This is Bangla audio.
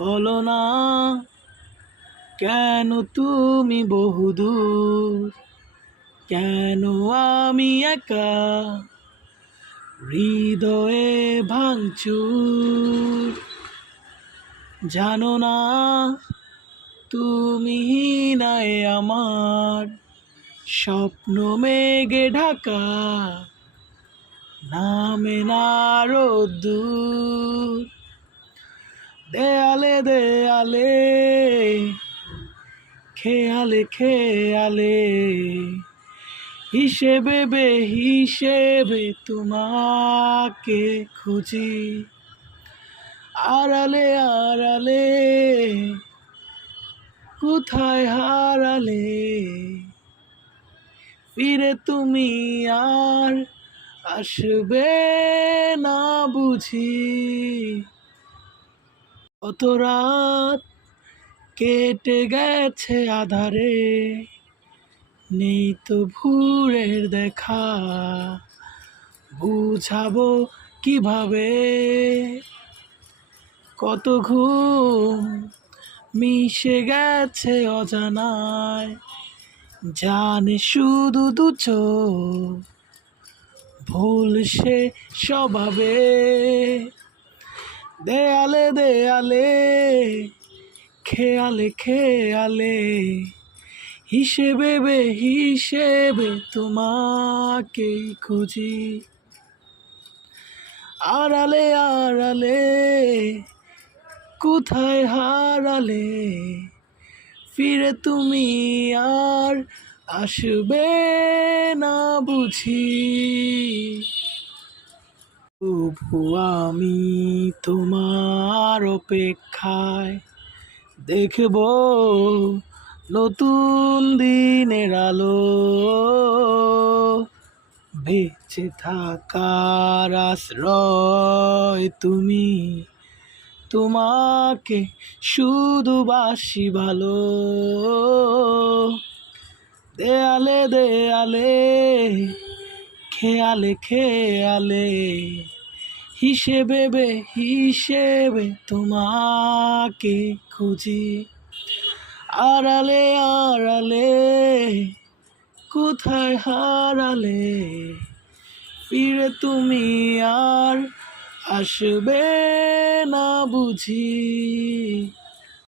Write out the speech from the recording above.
বলো না, কেন তুমি বহুদূর কেন আমি একা? হৃদয়ে ভাঙচুর। জানো না, তুমি নাই আমার স্বপ্ন মেঘে ঢাকা, নামে না রোদ্দুর দেয়ালে দেয়ালে, খেয়ালে খেয়ালে। হিসেবে বে, হিসেবে তোমাকে খুঁজি। আড়ালে আড়ালে, কোথায় হারালে? ফিরে তুমি আর আসবে না বুঝি। কত রাত কেটে গেছে আধারে, নেই তো ভুরের দেখা। বুঝাবো কীভাবে? কত ঘুম মিশে গেছে অজানায়, জানে শুধু দু চোখ, ভুল সে স্বভাবে। দেয়ালে দেয়ালে, খেয়ালে খেয়ালে, হিসেবে বে, হিসেবে তোমাকেই খুঁজি। আড়ালে আড়ালে, কোথায় হারালে? ফিরে তুমি আর আসবে না বুঝি। তবু আমি তোমার অপেক্ষায় দেখব নতুন দিনের আলো। বেঁচে থাকার আশ্রয় তুমি, তোমাকে শুধু বাসি ভালো। দেয়ালে দেয়ালে, খেয়ালে খেয়ালে হিসেবে বে হিসেবে তোমাকে খুঁজি। আড়ালে আড়ালে, কোথায় হারালে? ফিরে তুমি আর আসবে না বুঝি।